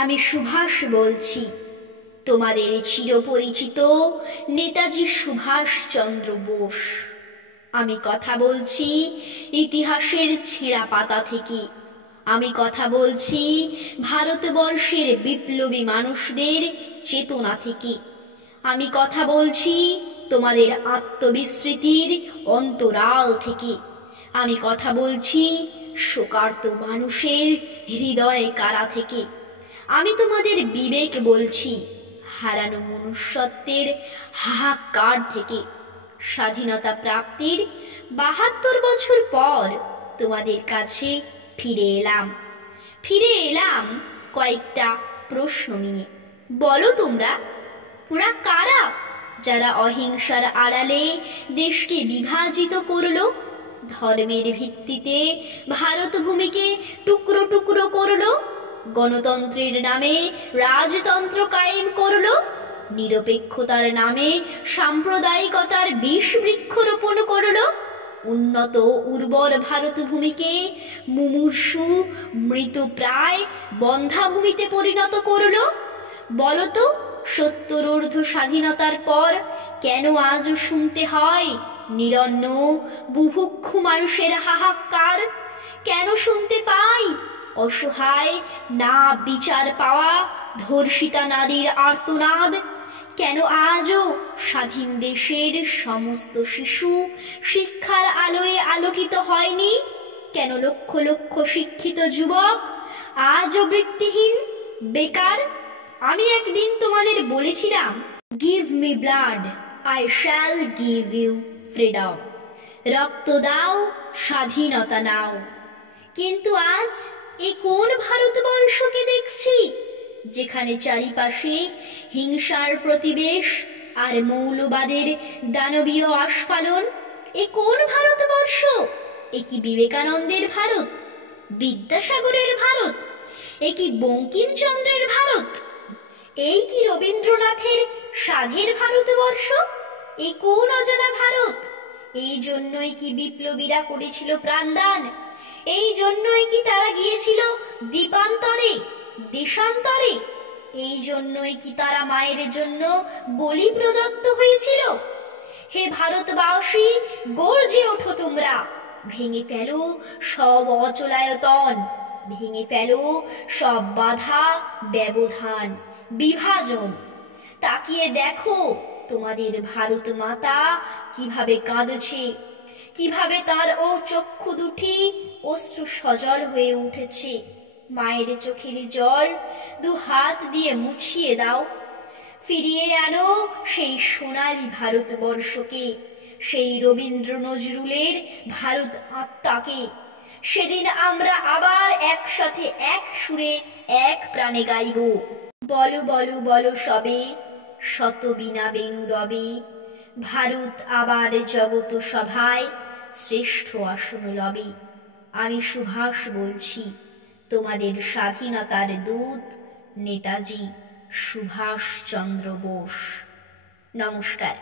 আমি সুভাষ বলছি, তোমাদের চিরপরিচিত নেতাজি সুভাষচন্দ্র বোস। আমি কথা বলছি ইতিহাসের ছেঁড়া পাতা থেকে। আমি কথা বলছি ভারতবর্ষের বিপ্লবী মানুষদের চেতনা থেকে। আমি কথা বলছি তোমাদের আত্মবিস্মৃতির অন্তরাল থেকে। আমি কথা বলছি শোকার্ত মানুষের হৃদয় কারা থেকে। আমি তোমাদের বিবেক বলছি হারানো মনুষ্যত্বের হাহাকার থেকে। স্বাধীনতা প্রাপ্তির ৭২ বছর পর তোমাদের কাছে ফিরে এলাম কয়েকটা প্রশ্ন নিয়ে। বলো তোমরা, ওরা কারা যারা অহিংসার আড়ালে দেশকে বিভাজিত করলো, ধর্মের ভিত্তিতে ভারত ভূমিকে টুকরো টুকরো করলো, গণতন্ত্রের নামে রাজতন্ত্র কায়েম করলো, নিরপেক্ষতার নামে সাম্প্রদায়িকতার বিষ বৃক্ষরোপণ করলো, উন্নত উর্বর ভারত ভূমিকে মুমূর্ষু মৃতপ্রায় বন্ধ্যাভূমিতে পরিণত করলো? বলতো, ৭০ স্বাধীনতার পর কেন আজও শুনতে হয় নিরন্ন বুভুক্ষু মানুষের হাহাকার? কেন শুনতে পাই অসহায় না বিচার পাওয়া ধর্ষিতা নারীর আর্তনাদ? কেন আজও স্বাধীন দেশের সমস্ত শিশু শিক্ষার আলোয় আলোকিত হয়নি? কেন লক্ষ লক্ষ শিক্ষিত যুবক আজও বৃত্তিহীন, বেকার? আমি একদিন তোমাদের বলেছিলাম, give me blood, I shall give you freedom. রক্ত দাও, স্বাধীনতা নাও। কিন্তু আজ এ কোন ভারতবর্ষকে দেখছি যেখানে চারিপাশে হিংসার প্রতিবেশ আর মৌলবাদের দানবীয় আস্ফালন? এ কোন ভারতবর্ষ? এ কি বিবেকানন্দের ভারত, বিদ্যাসাগরের ভারত? এ কি বঙ্কিমচন্দ্রের ভারত? এই কি রবীন্দ্রনাথের সাধের ভারতবর্ষ? এ কোন অজানা ভারত? এই জন্যই কি বিপ্লবীরা করেছিল প্রাণদান? এই জন্যই কি তারা গিয়েছিল দ্বীপান্তরে, দেশান্তরে? এই জন্যই কি তারা মায়ের জন্য বলি প্রদত্ত হয়েছিল? হে ভারতবাসী, গর্জে ওঠো তোমরা, ভেঙে ফেলো সব অচলায়তন, ভেঙে ফেলো সব বাধা ব্যবধান বিভাজন। তাকিয়ে দেখো তোমাদের ভারত মাতা কিভাবে কাঁদছে, কিভাবে তার ও চক্ষু দুটি অশ্রু সজল হয়ে উঠেছে। মায়ের চোখের জল ২ হাত দিয়ে মুছিয়ে দাও। ফিরিয়ে আনো সেই সোনালী ভারতবর্ষকে, সেই রবীন্দ্র নজরুলের ভারত আত্মাকে। সেদিন আমরা আবার একসাথে এক সুরে এক প্রাণে গাইব, বলো বলো বলো সবে, শত বিনা বেণু রবে। ভারত আবার জগত সভায় শ্রেষ্ঠ আসন লবে। আমি সুভাষ বলছি, তোমাদের স্বাধীনতার দূত নেতাজি সুভাষচন্দ্র বোস। নমস্কার।